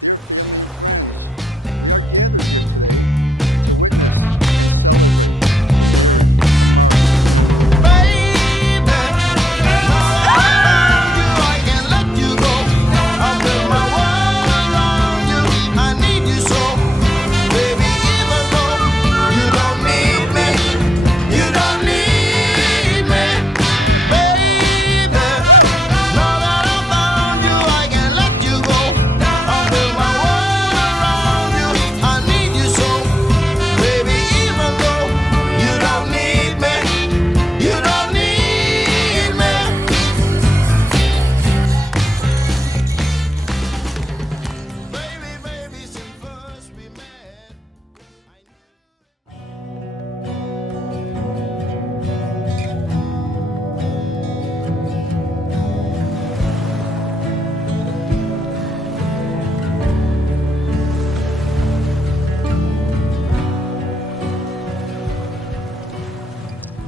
Dear family and friends, we are gathered here today to witness and celebrate the marriage of Mark and Emily.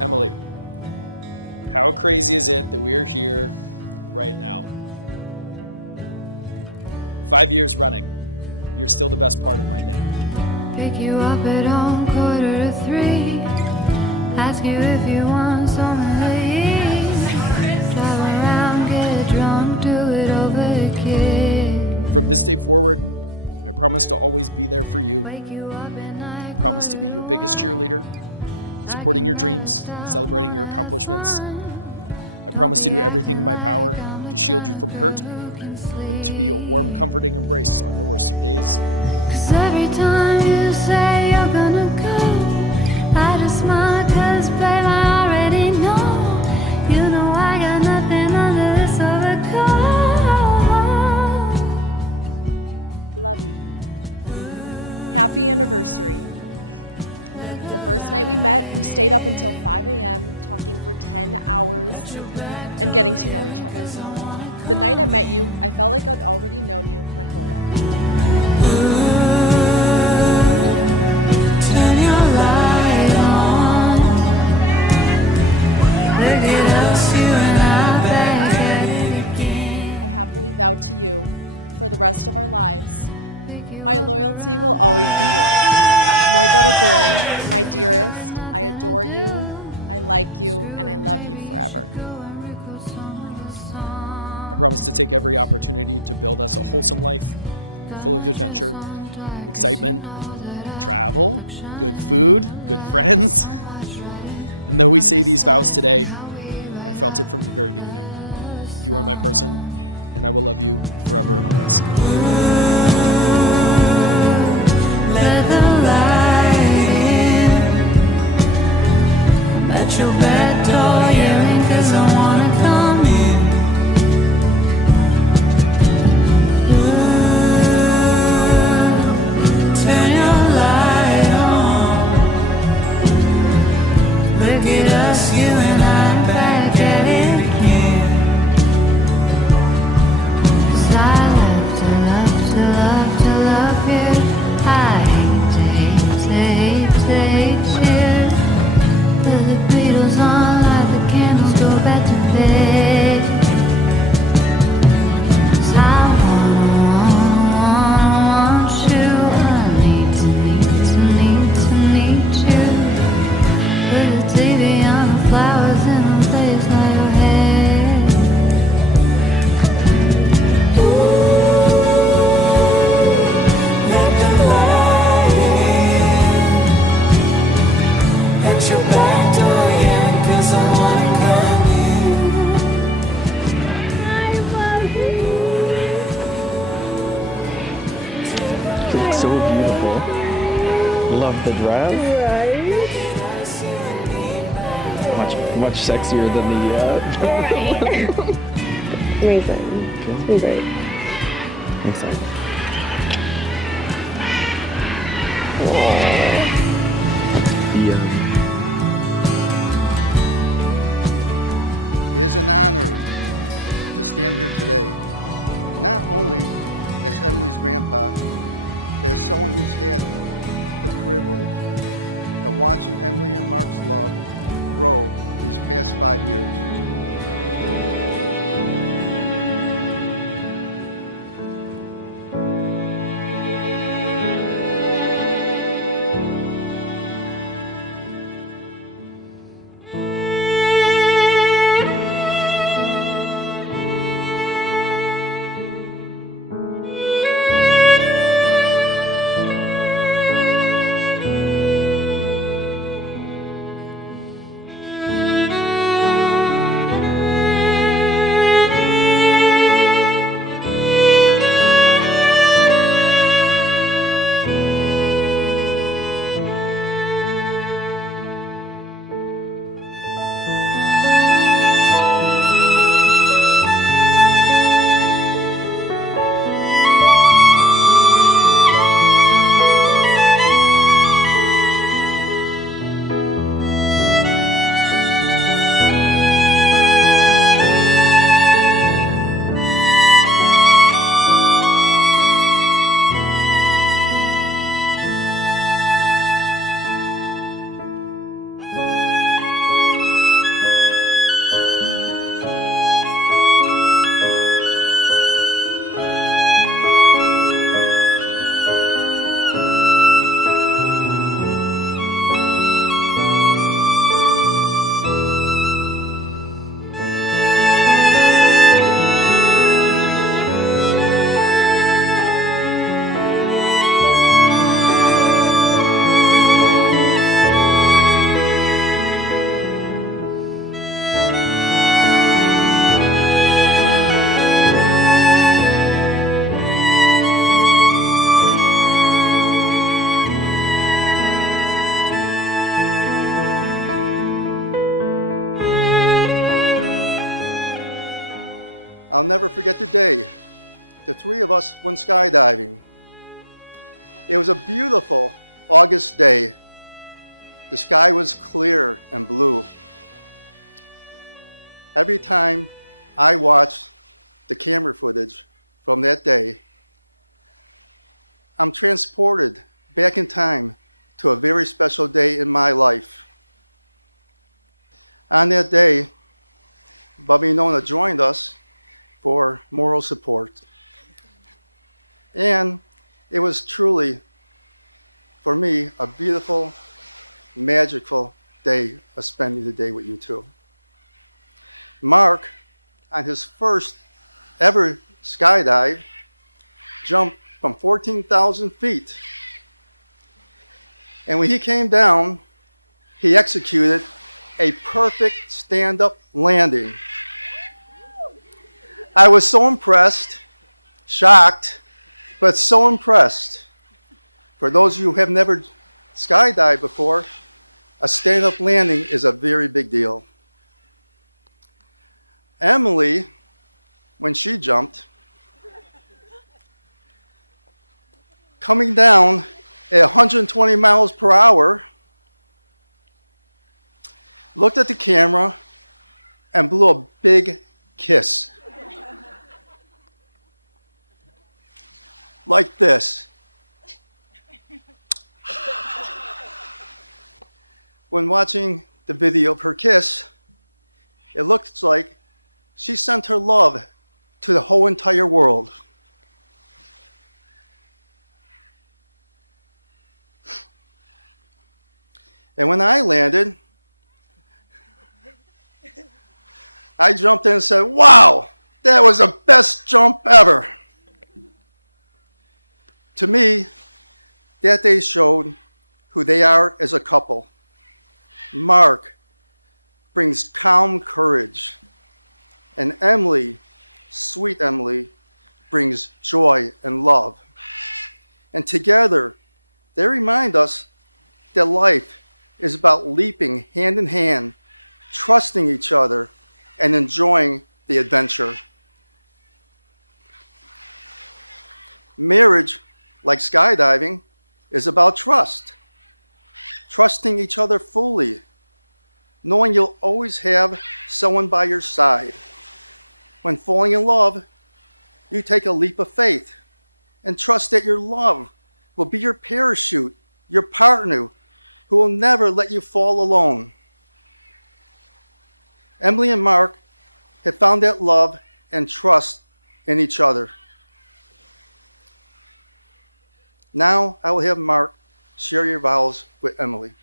Emily, how crazy is it that we are here right now? 5 years running, you're still the best part of my day. Pick you up at 2:45, ask you if you want something to eat, drive around, get drunk, do it over again. From this day forward, I promise to always be there for you. Wake you up at night, I promise to be your biggest cheerleader, supporting your dreams, celebrating your accomplishments. I promise to do everything in my power to shield you from hurt and to be a warm, comforting embrace on your worst of days. 'Cause every time you say you're gonna go, I just smile 'cause babe I already know. You know I got nothing under this overcoat. Love you. Happy anniversary. The first night we met, we stayed up until 5 a.m. talking for 10 hours and getting to know each other. The night I met you, I felt like I'd already known you my whole life. Turn your light on. Look at us, you and I back at it again. I happily vow to you, for the rest of our lives, my loyalty will always be yours. Moy Daragoy, my dearest, I adore you, I like you, and I love you forever. I promise to take every opportunity to build us a wholesome life, full of adventure, excitement, travel, good food, good friends. And though we say these vows today, I felt it from the very beginning. You are my person, and I will love you forever and always. Let the light in. Let your back door yelling 'cause I wanna come in. Turn your light on. Look at us, you and I back at it again. 'Cause I love to love to love to love you. I hate to hate shit. Let the Beatles on, light the candles, go back to bed. 'Cause I want you. I need to you. Put the TV on, the flowers in the place by your head. Let the light in. Let your back door in 'cause I wanna come in. I love you. It's so beautiful. Love the dress. Much sexier than the Amazing. It's been great. It is an honor to stand here today, not only as Emily's grandpa, but as someone who's had the privilege of watching Emily and Mark's love grow these past 5 years. I'll never forget the day the three of us went skydiving. It was a beautiful August day. The sky was clear and blue. Every time I watch the camera footage from that day, I'm transported back in time to a very special day in my life. On that day, Bubby and Nona joined us for moral support. And it was truly, for me, a beautiful, magical day of spending the day with you two. Mark, on his first ever skydive, jumped from 14,000 feet. And when he came down, he executed a perfect stand-up landing. I was so impressed, shocked, but so impressed. For those of you who have never skydived before, a stand-up landing is a very big deal. Emily, when she jumped, coming down at 120 miles per hour, looked at the camera and blew a big kiss. Like this. When watching the video of her kiss, it looks like she sent her love to the whole entire world. And when I landed, I jumped in and said, "Wow, that was the best jump ever." To me, that day showed who they are as a couple. Mark brings calm courage, and Emily, sweet Emily, brings joy and love. And together, they remind us that life is about leaping hand in hand, trusting each other, and enjoying the adventure. Marriage, like skydiving, is about trust. Trusting each other fully, knowing you'll always have someone by your side. When falling in love, you take a leap of faith and trust that your love will be your parachute, your partner, who will never let you fall alone. Emily and Mark have found that love and trust in each other. Now I will have Mark share your vows with Emily.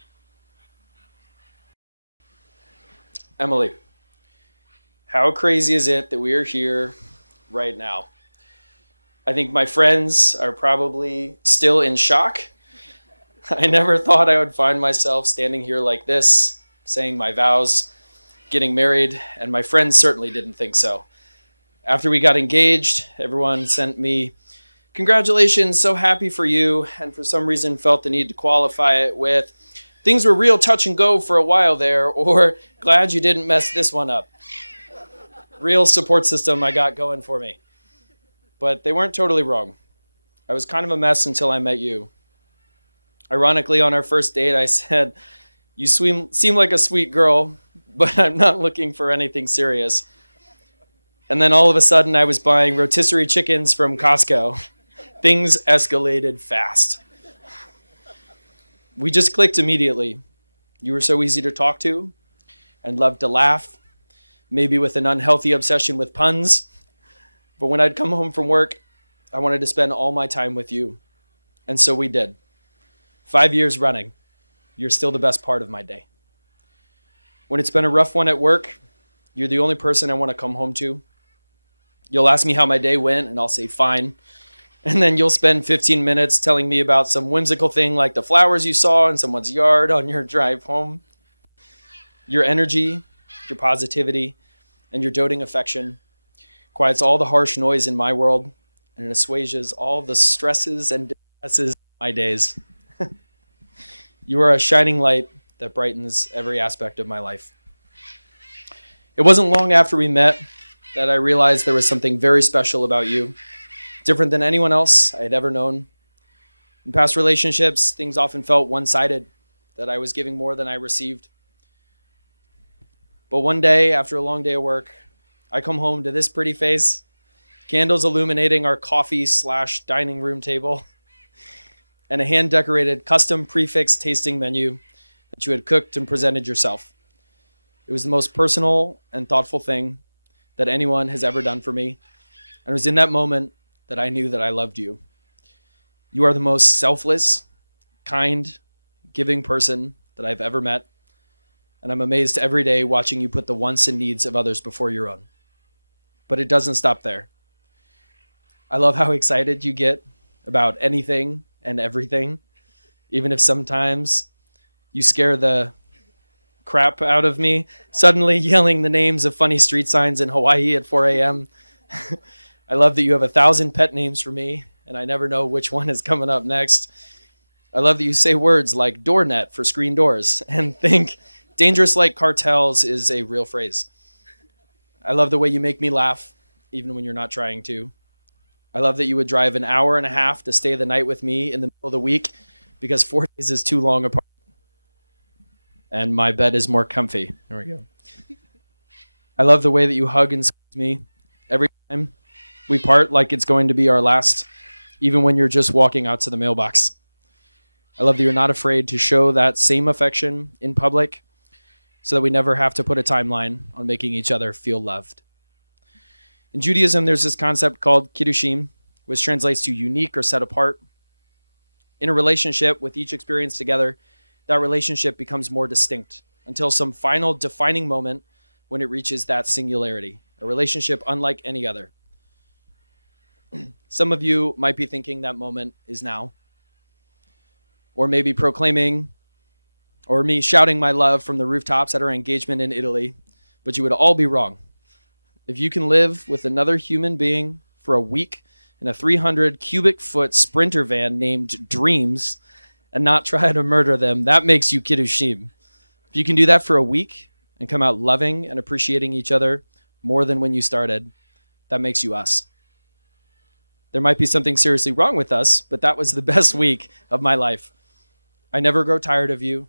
Emily, how crazy is it that we are here right now? I think my friends are probably still in shock. I never thought I would find myself standing here like this, saying my vows, getting married, and my friends certainly didn't think so. After we got engaged, everyone sent me, "Congratulations, so happy for you," and for some reason felt the need to qualify it with, "Things were real touch and go for a while there," or "Glad you didn't mess this one up." Real support system I got going for me. But they weren't totally wrong. I was kind of a mess until I met you. Ironically, on our first date, I said, "You seem like a sweet girl, but I'm not looking for anything serious." And then all of a sudden, I was buying rotisserie chickens from Costco. Things escalated fast. We just clicked immediately. You were so easy to talk to and loved to laugh, maybe with an unhealthy obsession with puns. But when I'd come home from work, I wanted to spend all my time with you. And so we did. 5 years running. You're still the best part of my day. When it's been a rough one at work, you're the only person I want to come home to. You'll ask me how my day went, and I'll say fine. And then you'll spend 15 minutes telling me about some whimsical thing like the flowers you saw in someone's yard on your drive home. Your energy, your positivity, and your doting affection quiets all the harsh noise in my world, and it assuages all the stresses and distresses of my days. You are a shining light that brightens every aspect of my life. It wasn't long after we met that I realized there was something very special about you, different than anyone else I had ever known. In past relationships, things often felt one-sided, that I was giving more than I received. But one day, after a long day of work, I come home to this pretty face, candles illuminating our coffee/dining room table, and a hand-decorated custom prefix tasting menu that you had cooked and presented yourself. It was the most personal and thoughtful thing that anyone has ever done for me. And it was in that moment that I knew that I loved you. You are the most selfless, kind, giving person that I've ever met. And I'm amazed every day watching you put the wants and needs of others before your own. But it doesn't stop there. I love how excited you get about anything and everything, even if sometimes you scare the crap out of me, suddenly yelling the names of funny street signs in Hawaii at 4 a.m. I love that you have 1,000 pet names for me, and I never know which one is coming up next. I love that you say words like doornet for screen doors and think dangerous like cartels is a real phrase. I love the way you make me laugh, even when you're not trying to. I love that you would drive an hour and a half to stay the night with me in the middle of the week because 4 days is too long apart. And my bed is more comfy. There we go. I love the way that you hug and squeeze me every time we part like it's going to be our last, even when you're just walking out to the mailbox. I love that you're not afraid to show that same affection in public so that we never have to put a timeline on making each other feel loved. In Judaism, there's this concept called kiddushim, which translates to unique or set apart. In a relationship with each experience together, that relationship becomes more distinct until some final defining moment when it reaches that singularity, a relationship unlike any other. Some of you might be thinking that moment is now, or maybe proclaiming, or me shouting my love from the rooftops at our engagement in Italy, but you would all be wrong. If you can live with another human being for a week in a 300 cubic foot Sprinter van named Dreams and not try to murder them, that makes you kiddushim. If you can do that for a week and come out loving and appreciating each other more than when you started, that makes you us. There might be something seriously wrong with us, but that was the best week of my life. I never grow tired of you,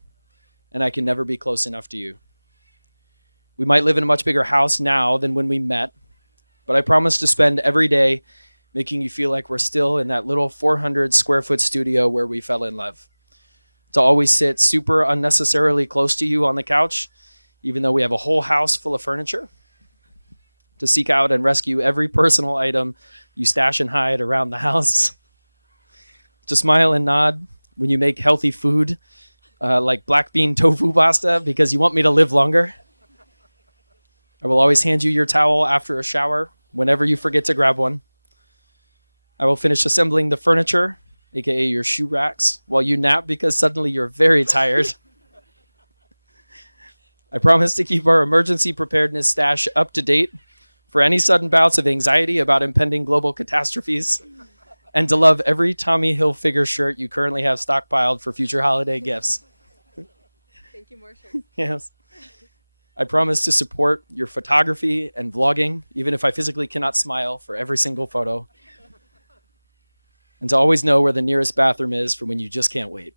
and I can never be close enough to you. We might live in a much bigger house now than when we met, but I promise to spend every day making you feel like we're still in that little 400 square foot studio where we fell in love. To always sit super unnecessarily close to you on the couch, even though we have a whole house full of furniture. To seek out and rescue every personal item you stash and hide around the house. To smile and nod when you make healthy food, like black bean tofu pasta, because you want me to live longer. I will always hand you your towel after a shower whenever you forget to grab one. I will finish assembling the furniture, aka your shoe racks, while you nap because suddenly you're very tired. I promise to keep our emergency preparedness stash up to date for any sudden bouts of anxiety about impending global catastrophes, and to love every Tommy Hilfiger shirt you currently have stockpiled for future holiday gifts. Thank you, more shirts. Yes. I promise to support your photography and vlogging, even if I physically cannot smile for every single photo. And to always know where the nearest bathroom is for when you just can't wait.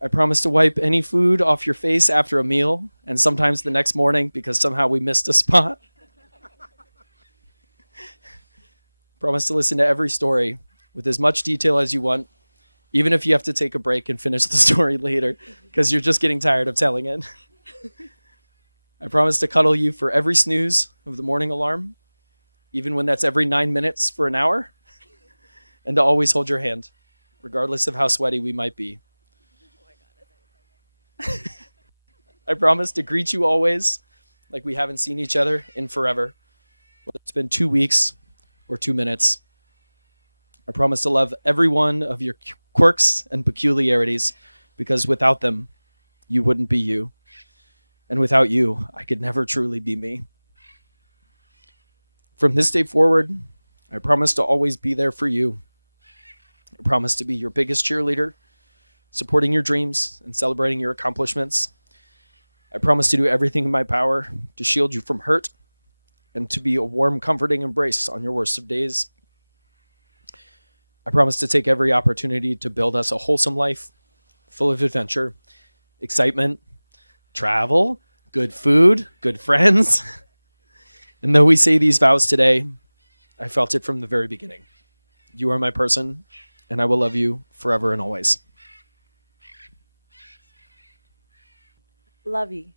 I promise to wipe any food off your face after a meal, and sometimes the next morning because somehow we missed a spot. Promise to listen to every story with as much detail as you want, even if you have to take a break and finish the story later because you're just getting tired of telling it. I promise to cuddle you for every snooze of the morning alarm, even when that's every 9 minutes for an hour, and to always hold your hand, regardless of how sweaty we might be. I promise to greet you always like we haven't seen each other in forever, whether it's been 2 weeks or 2 minutes. I promise to love every one of your quirks and peculiarities because without them, you wouldn't be you. And without you, I could never truly be me. From this day forward, I promise to always be there for you. I promise to be your biggest cheerleader, supporting your dreams and celebrating your accomplishments, I promise to do everything in my power to shield you from hurt and to be a warm, comforting embrace on your worst of days. I promise to take every opportunity to build us a wholesome life, full of adventure, excitement, travel, good food, good friends. And though we say these vows today, I felt it from the very beginning. You are my person, and I will love you forever and always. Lovey.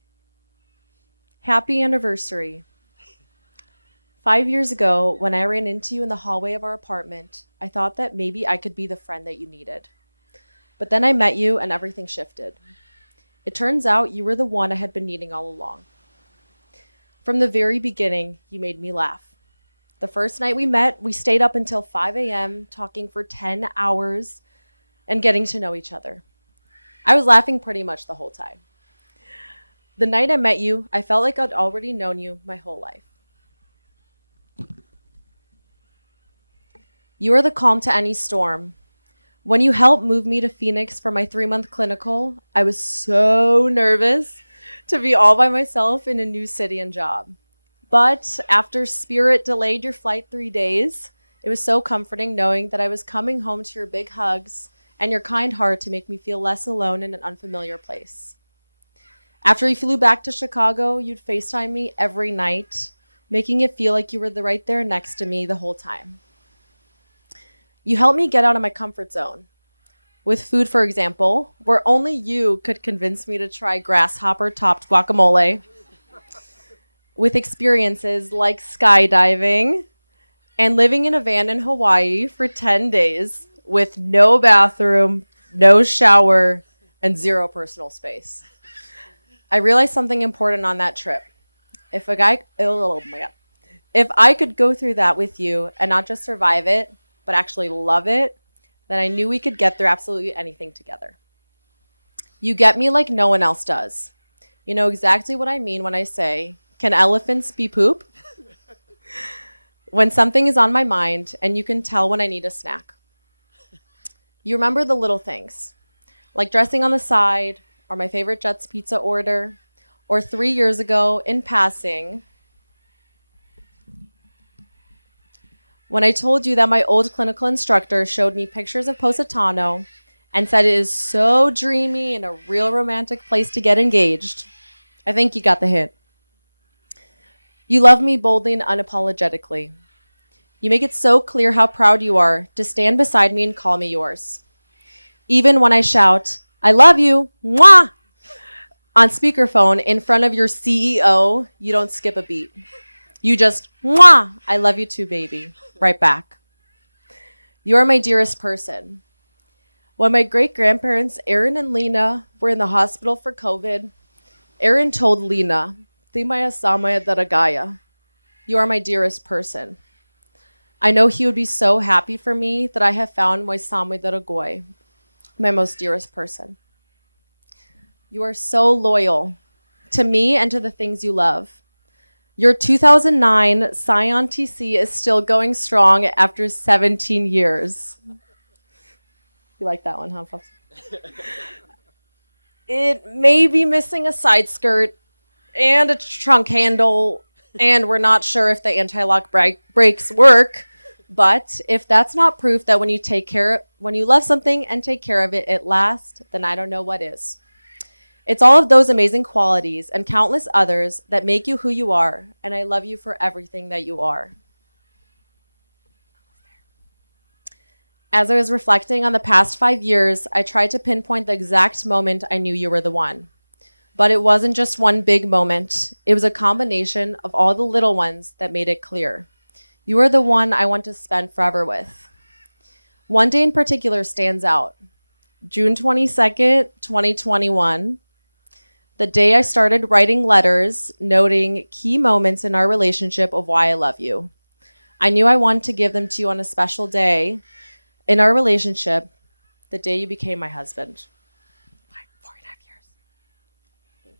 Happy anniversary. 5 years ago, when I ran into you in the hallway of our apartment, I thought that maybe I could be the friend that you needed. But then I met you and everything shifted. It turns out you were the one I had been needing all along. From the very beginning, you made me laugh. The first night we met, we stayed up until 5 a.m. talking for 10 hours and getting to know each other. I was laughing pretty much the whole time. The night I met you, I felt like I'd already known you my whole life. You are the calm to any storm. When you helped move me to Phoenix for my 3-month clinical, I was so nervous to be all by myself in a new city and job. But after Spirit delayed your flight 3 days, it was so comforting knowing that I was coming home to your big hugs and your kind heart to make me feel less alone in an unfamiliar place. After you flew back to Chicago, you'd FaceTime me every night, making it feel like you were right there next to me the whole time. You helped me get out of my comfort zone. With food, for example, where only you could convince me to try grasshopper-topped guacamole. With experiences like skydiving and living in a van in Hawaii for 10 days with no bathroom, no shower, and 0 personal space. I realized something important on that trip. If I could go through that with you and not just survive it, but actually love it, then I knew we could get through absolutely anything together. You get me like no one else does. You know exactly what I mean when I say, can elephants be poop? When something is on my mind and you can tell when I need a snack. You remember the little things, like dressing on the side, or my favorite Jets pizza order, or 3 years ago in passing, when I told you that my old clinical instructor showed me pictures of Positano and said it is so dreamy and a real romantic place to get engaged. I think you got the hint. You love me boldly and unapologetically. You make it so clear how proud you are to stand beside me and call me yours. Even when I shout, I love you, mwah, on speakerphone in front of your CEO, you don't skip a beat. You just, mwah, I love you too, baby, right back. You are my dearest person. When my great-grandparents, Aaron and Lena, were in the hospital for COVID, Aaron told Lena, Ti maya samaya daragaya. You are my dearest person. I know he would be so happy for me that I have found my samay daragoy, my most dearest person. You are so loyal to me and to the things you love. Your 2009 Scion TC is still going strong after 17 years. You like that one, huh, Puffs? It may be missing a side skirt and a trunk handle, and we're not sure if the anti-lock brakes work. But if that's not proof that when you love something and take care of it, it lasts, then I don't know what is. It's all of those amazing qualities and countless others that make you who you are, and I love you for everything that you are. As I was reflecting on the past 5 years, I tried to pinpoint the exact moment I knew you were the one. But it wasn't just one big moment. It was a combination of all the little ones that made it clear. You are the one I want to spend forever with. One day in particular stands out. June 22nd, 2021. The day I started writing letters noting key moments in our relationship of why I love you. I knew I wanted to give them to you on a special day in our relationship, the day you became my husband. 4.5 years. Thank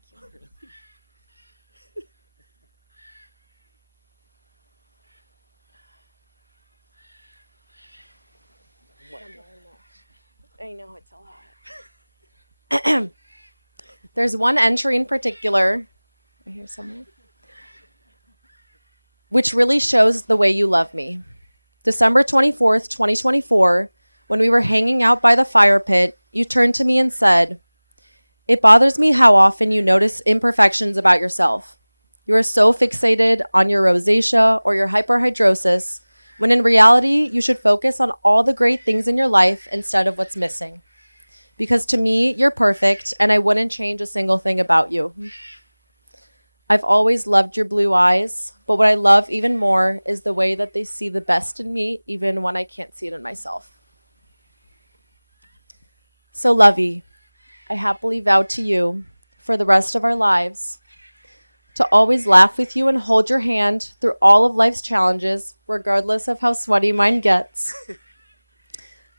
you. I know it's a lot. There's one entry in particular, right here somewhere, which really shows the way you love me. December 24th, 2024, when we were hanging out by the fire pit, you turned to me and said, "It bothers me how often you notice imperfections about yourself. You are so fixated on your rosacea or your hyperhidrosis, when in reality, you should focus on all the great things in your life instead of what's missing. Because to me, you're perfect, and I wouldn't change a single thing about you. I've always loved your blue eyes, but what I love even more is the way that they see the best in me, even when I can't see it in myself." So, Lovey, I happily vow to you, for the rest of our lives, to always laugh with you and hold your hand through all of life's challenges, regardless of how sweaty mine gets.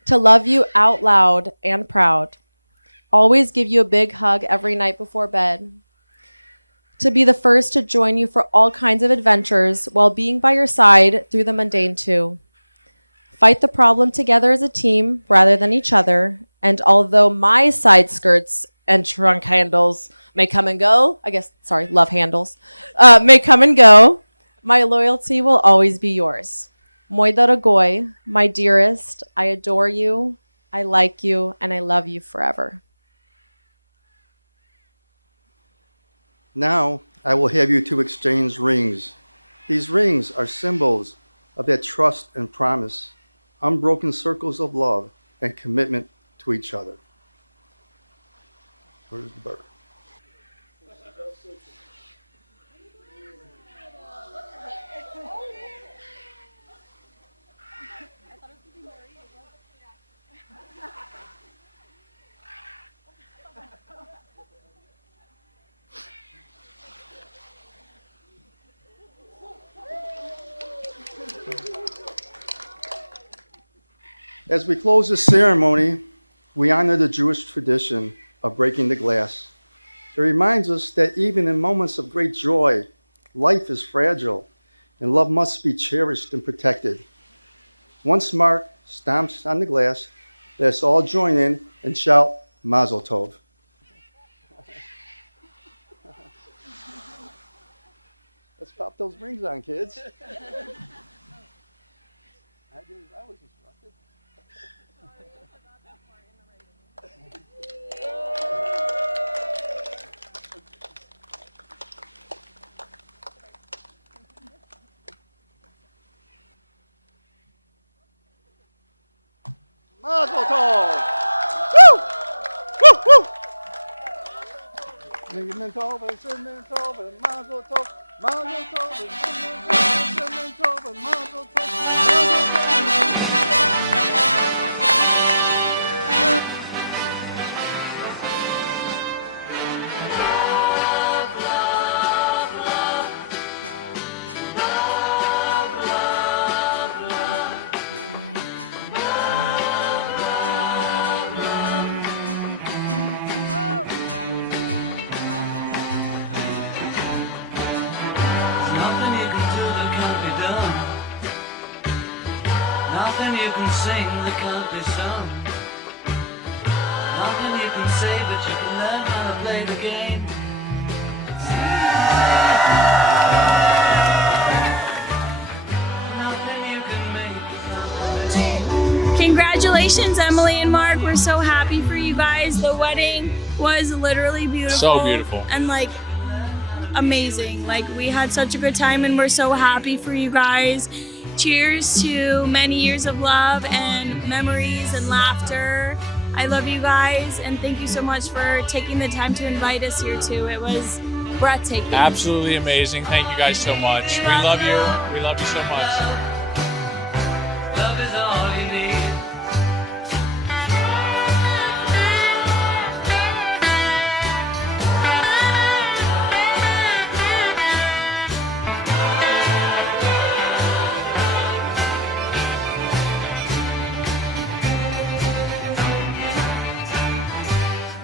To love you out loud and proud. Always give you a big hug every night before bed. To be the first to join you for all kinds of adventures while being by your side through the mundane too. Fight the problem together as a team rather than each other. And although my side skirts and trunk handles may come and go, love handles, may come and go, my loyalty will always be yours. Muy dorogoy, my dearest, I adore you, I like you, and I love you forever. Now I will have you two exchange rings. These rings are symbols of that trust and promise, unbroken circles of love and commitment to each other. Where's the bird? As we close this ceremony, we honor the Jewish tradition of breaking the glass. It reminds us that even in moments of great joy, life is fragile and love must be cherished and protected. Once Mark stomps on the glass, let's all join in and shout Mazel Tov. Let's pop those rings on, kids. I was instructed. Mazel Tov! Woo! Woo! Woo! Mazel Tov, Mazel Tov, Mazel Tov, Mazel Tov, Mazel Congratulations, Emily and Mark. We're so happy for you guys. The wedding was literally beautiful. So beautiful. And amazing. We had such a good time and we're so happy for you guys. Cheers to many years of love and memories and laughter. I love you guys and thank you so much for taking the time to invite us here too. It was breathtaking. Absolutely amazing. Thank you guys so much. We love you. We love you so much. Love is all you need.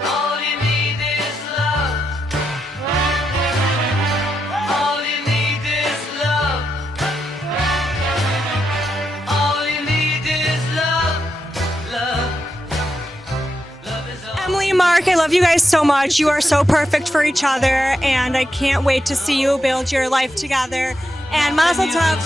All you need is love. All you need is love. All you need is love you guys so much. You are so perfect for each other, and I can't wait to see you build your life together. And Mazel Tov.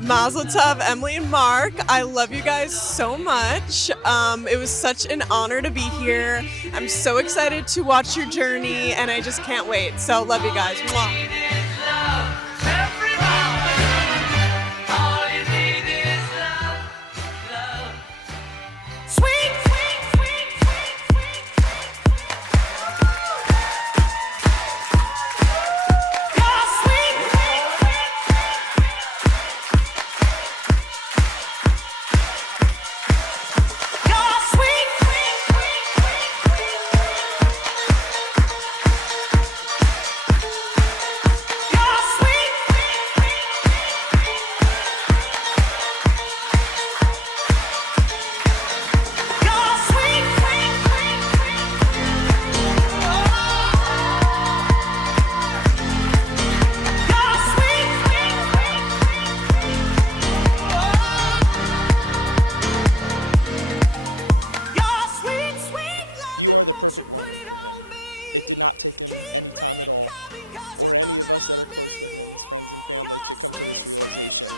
Mazel Tov, Emily and Mark. I love you guys so much. It was such an honor to be here. I'm so excited to watch your journey, and I just can't wait. So love you guys. Mwah. You are the perfect woman for him. It did not take him any time at all, or any of us that are close with him, his friends and family, to come to this realization.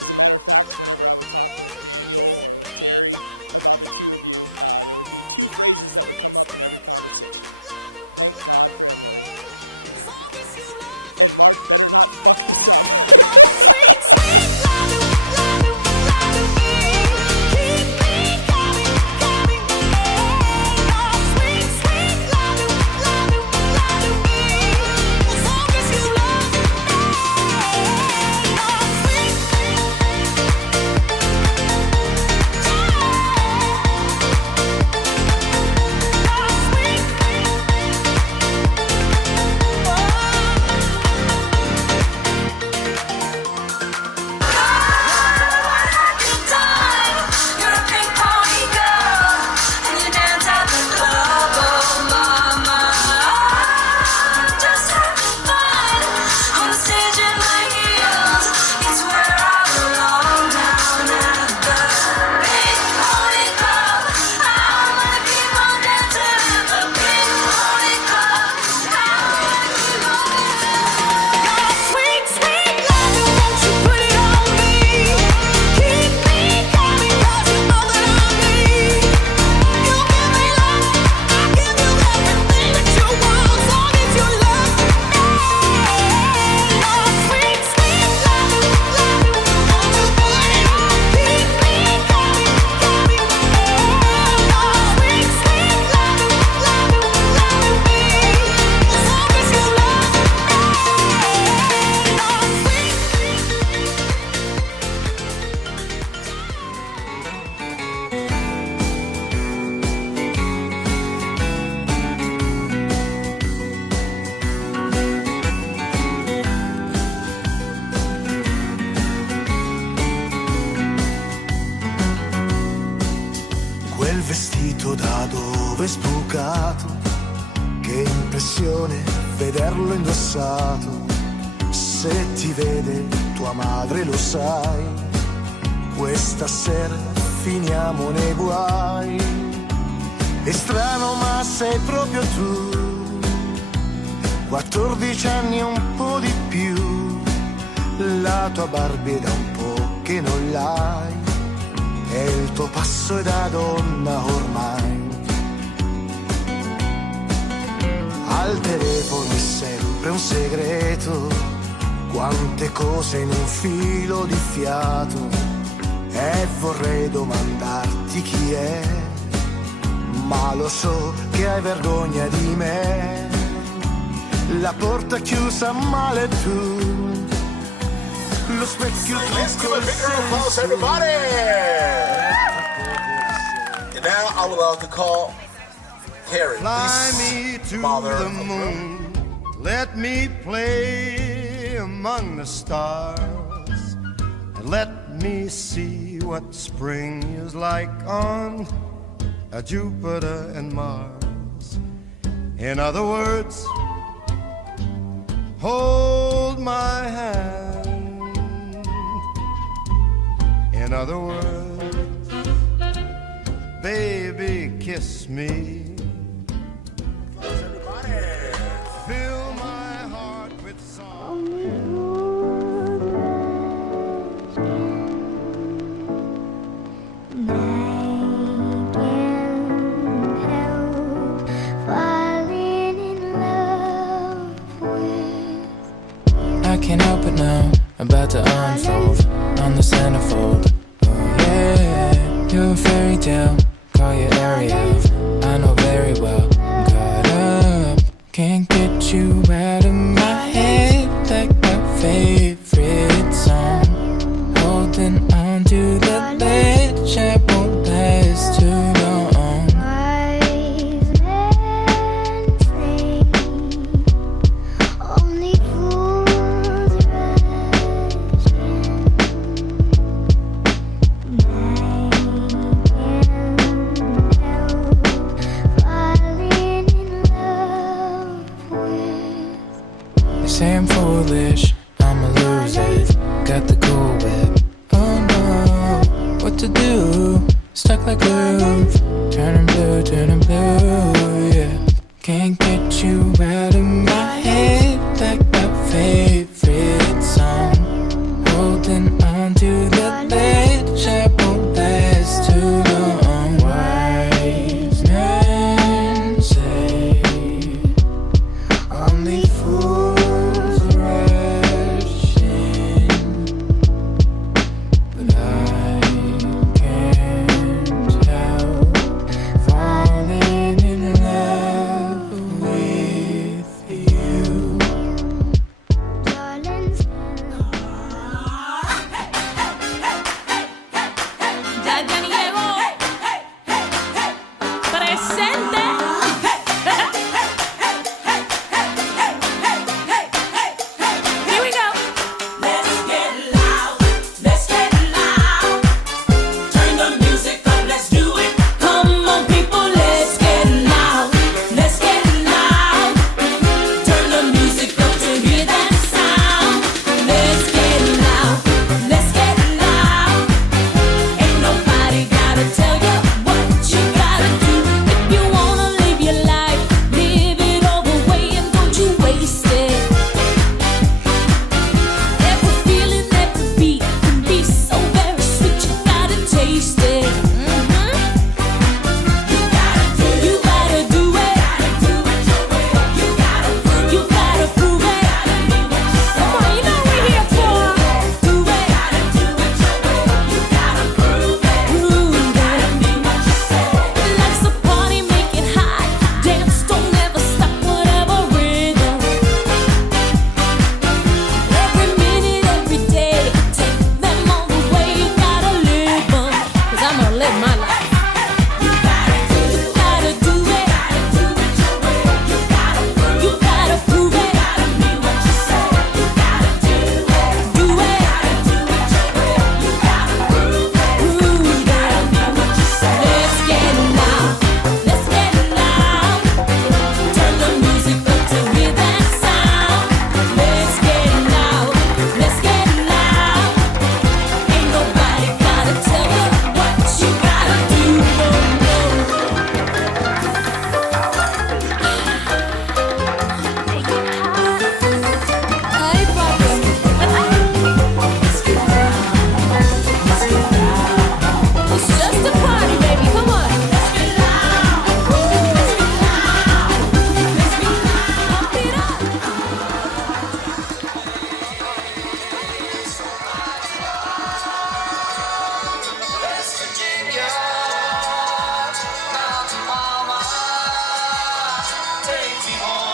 As a matter of fact, whenever I would talk with Daniel or with Terry about the two of you, there would be two phrases that would come up in every conversation. Thank God for Emily. And Mark better not fuck this up. Vestito da dove è sbucato, che impressione vederlo indossato. Se ti vede tua madre lo sai, questa sera finiamo nei guai. È strano ma sei proprio tu, 14 anni e un po' di più, la tua Barbie è da un po' che non l'hai, e il tuo passo è da donna ormai. Al telefono è sempre un segreto, quante cose in un filo di fiato, e vorrei domandarti chi è, ma lo so che hai vergogna di me. La porta chiusa male tu, lo specchio. Let's give a big round of applause, everybody! And now I would like to call Terry, please, Mother of the Room. Let me play among the stars. Let me see what spring is like on Jupiter and Mars. In other words, hold my hand. In other words, baby, kiss me. Fill my heart with song. I can't help it now, about to unfold on the centerfold. Oh yeah, you're a fairy tale, call you Ariel. I know very well, I'm caught up. Can't get you out of my head like my favorite song. Holding on to the ledge, I won't last too long. They say I'm foolish, I'ma lose it. Got the cool whip. Oh no, what to do? Stuck like glue. Turning blue, yeah. Can't get you out of my head like my favorite song. Holding on to the ledge, I won't last too long. Wise men say only fools rush in, but I can't help falling in love with you. Ya ni llegó. Presente. Here we go. Let's get loud. Let's get loud. Turn the music up. Let's do it. Come on, people. Let's get loud. Let's get loud. Turn the music up to hear that sound. Let's get loud. Let's get loud. Ain't nobody gotta tell you what you gotta do. If you wanna live your life, live it all the way and don't you waste it. Every feeling, every beat can be so very sweet. You gotta taste it. You gotta do it. You gotta do it your way. You gotta prove it. Gotta be what you say. You know we're here for. Do it. Gotta do it your way. You gotta prove it. Gotta be what you say. Life's a party, make it hot. Dance, don't ever stop, whatever rhythm. Every minute, every day, take them all the way. You gotta live 'em, 'cause I'ma live my life. You gotta do it. Gotta do it. Gotta do it your way. You gotta prove it. Gotta prove it. Gotta be what you say. You gotta do it. Do it. Gotta do it your way. You gotta prove it. Gotta be what you say. Let's get loud. Let's get loud. Turn the music up to hear that sound. Let's get loud. Let's get loud. Ain't nobody gotta tell you what you gotta do. It's just a party, baby. Come on. Let's get loud. Let's get loud. Let's get loud. Pump it up. Take me home.